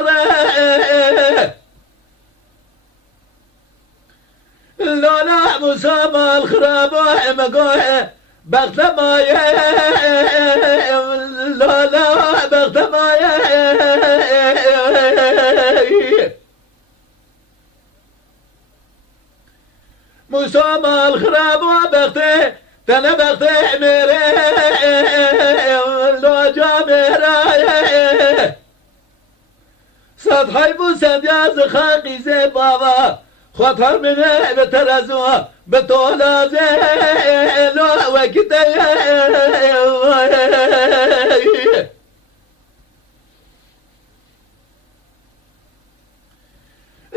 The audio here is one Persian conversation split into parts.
مره لالا مسامى الخراب مقوه بغت مايه لالا بغت مايه مسامى الخراب بغته تنا بغته ميري لو جاميري صد حيبو سندياز خاقي زي بابا خطر منه بترزوا بطولا زي لو وكتي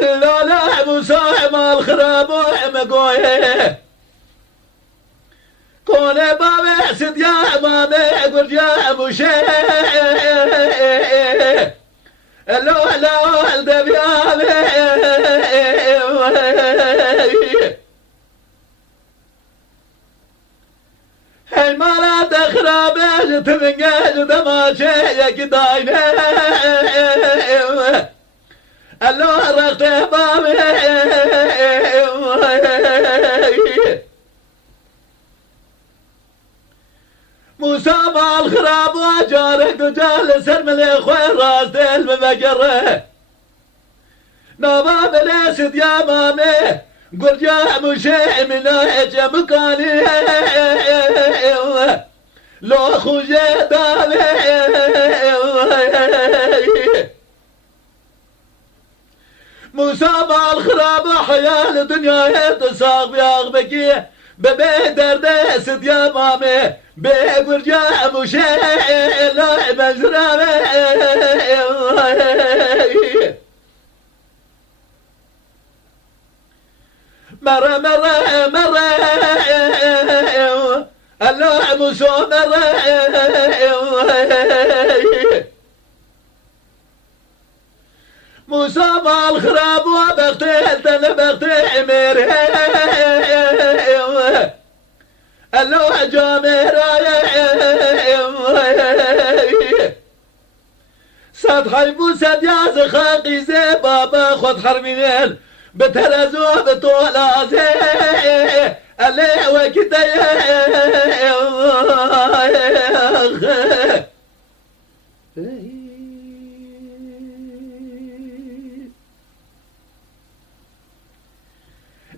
لا لا مساهم الخراب مقويه كون بابي سد يا مامي قلت يا مشي لو لو الدبيابي هاي ما تخرب تمنقل دماشي يا كداينه اللو رغت بابي موسى مع الخراب وجارك وجال سلم الاخوان راس ديل بمقره نابا بلاسد يا مامي قل يا مشي من ناحية مكاني لو خجي دالي موسى مع الخراب حيال الدنيا يتصاغ بياغبكي ببي درده سد يا مامي بيقول جاء مشي لا مزرامي مرة مرة مرة الله مسو مرة موسى مع الخراب وبغتي تنبغتي ميري اللو جامير صد حيبو سد يا زخاقي زي بابا خد حرمينين بترزو بطولا زي اللي وكتي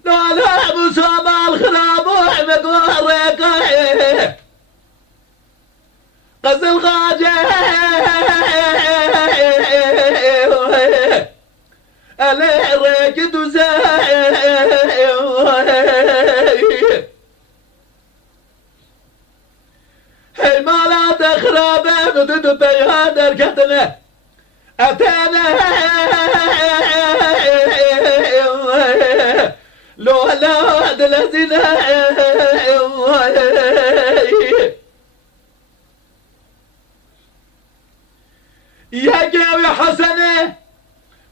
لا لا مسامى الخراب وحمد وريقه قز الغاجة اللي ريكد وزاي هي ما لا تخرب بدد بيهاد الكتنة أتانا لو لا دلزنا يا جاوي حسنه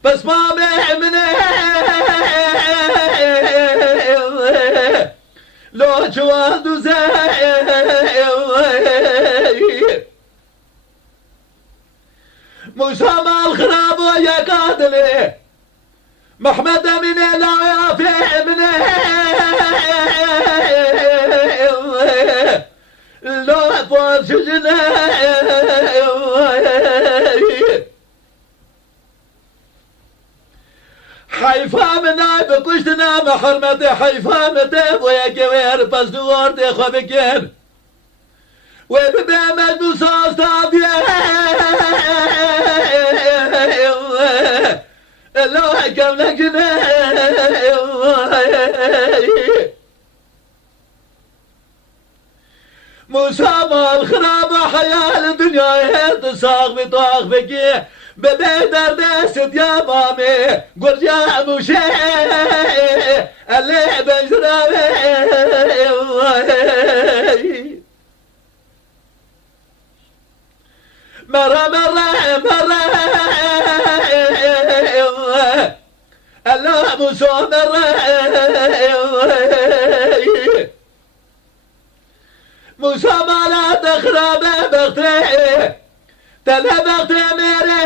بس ما منه لو جواد وزاي مسامى الخراب ويا قاتله محمد من لا يافع منه لو فوز سجنه حيفا منا بكشتنا محرمتي حيفا متب ويا كوير بس دوارتي خبكين وببامد مصاص طابيه لو حكم لك مسامى الخراب حيال الدنيا تصاغ بطاغ بكي ببي درد سد يا مامي قل يا مشي اللي بجرامي مرة مرة مرة الله مسو مرة موسى ما لا تخرب بغتي تنبغتي ميري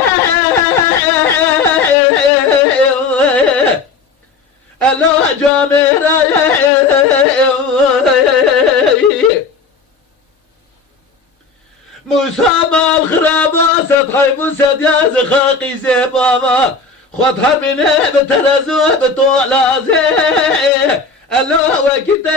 الا جامرة موسى مع الخرابة سطحي موسى يا زخاقي زبابا خدها بني بترزو بطولازي الا وكتا